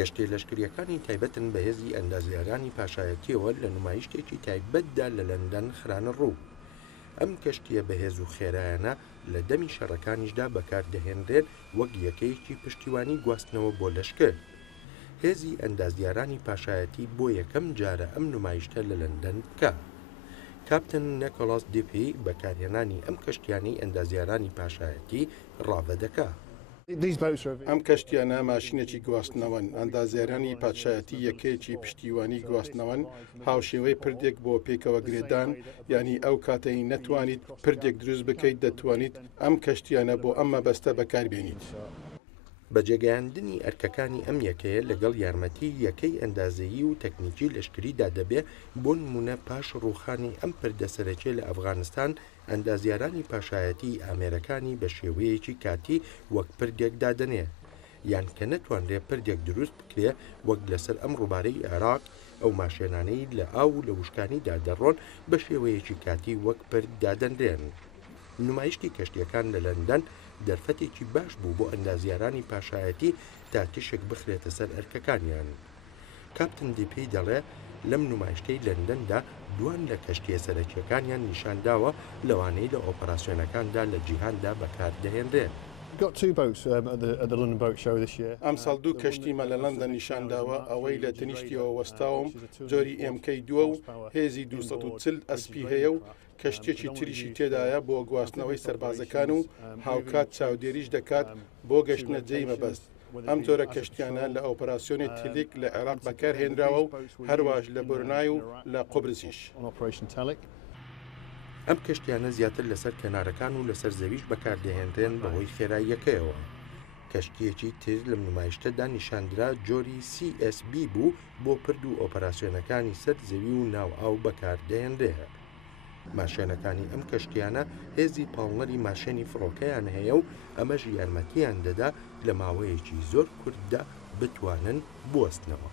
کەشتێ لەشکریەکانی تایبەتن بە هێزی ئەندازیارانی پاشایەتیەوە لە نمایشتێکی تایبەتدا لە لەندەن خرانە ڕوو. ئەم کەشتیە بەهێز و خێرایانە لە دەمی شەڕەکانیشدا بەکاردەهێنرێن وەک یەکەیەکی پشتیوانی گواستنەوە بۆ لەشکر. هێزی ئەندازیارانی پاشایەتی بۆ یەکەم جارە ئەم نمایشتە لە لەندەن بکە. کاپتن نیکۆلاس دیپی بەکارهێنانی ئەم کەشتیانەی ئەندازیارانی پاشایەتی ڕاوە دەکات. ئەم کەشتیانە ماشینێکی گواستنەوەن، ئەندازیارانی پادشایەتی یەکەیەکی پشتیوانی گواستنەوەن، هاوشێوەی پردێک بۆ پێکەوە گرێدان، ینی ئەو کاتەی نەتوانیت پردێک دروست بکەیت دەتوانیت ئەم کەشتیانە بۆ ئەم مەبەستە بەکاربێنیت. بە جێگەیاندنی ئەرکەکانی ئەم یەکەیە لەگەڵ یارمەتی یەکەی ئەندازەیی و تەکنیکی لەشکریدا دەبێت بۆ نمونە پاش ڕووخانی ئەم پردە سەرەکیە لە ئەفغانستان ئەندازیارانی پاشایەتی ئامێرەکانی بە شێوەیەکی کاتی وەک پردێک دادەنێ یان کە نەتوانرێت پردێک دروست بکرێ وەک لەسەر ئەم ڕووبارەی عێراق ئەو ماشێنانەی لە ئاو و لە وشکانیدا دەڕۆن بە شێوەیەکی کاتی وەک پرد دادەنرێن. نمایشتی کەشتیەکان لە لەندەن دەرفەتێکی باش بوو بۆ ئەندازیارانی پاشایەتی تا تشک بخرێتە سەر ئەرکەکانیان. کاپتن دیپی دەڵێ لەم نمایشتەی لەندەندا دوان لە کەشتیە سەرەکیەکانیان نیشانداوە لەوانەی لە ئۆپەراسیۆنەکاندا لە جیهاندا بەکاردەهێنرێن. ئەم ساڵ دوو کەشتیمە لە لەندەن نیشانداوە، ئەوەی لە تەنیشتیەوە وەستاوم جۆری MK2 و هێزی 240 ئەسپی هەیە و کەشتێکی تریشی تێدایە بۆ گواستنەوەی سەربازەکان و هاوکات چاودێریش دەکات بۆ گەشتنە جێی مەبەست. ئەم جۆرە کەشتیانە لە ئۆپەراسیۆنی تیلێک لە عێراق بەکارهێنراوە و هەروەش لە بورنای و لە قوبرسیش. ئەم کەشتیانە زیاتر لەسەر کەنارەکان و لەسەر زەویش بەکاردەهێنرێن بەهۆی خێراییەکەیەوە. کەشتیەکی تر لە نمایشتەدا نیشاندرا جۆری CSB بوو بۆ پرد و ئۆپەراسیۆنەکانی سەر زەوی و ناو ئاو بەکاردەهێنرێ. ماشێنەکانی ئەم کەشتیانە هێزی پاڵنەری ماشێنی فڕۆکەیان هەیە و ئەمەش یارمەتیان دەدا لە ماوەیەکی زۆر کورتدا بتوانن بوەستنەوە.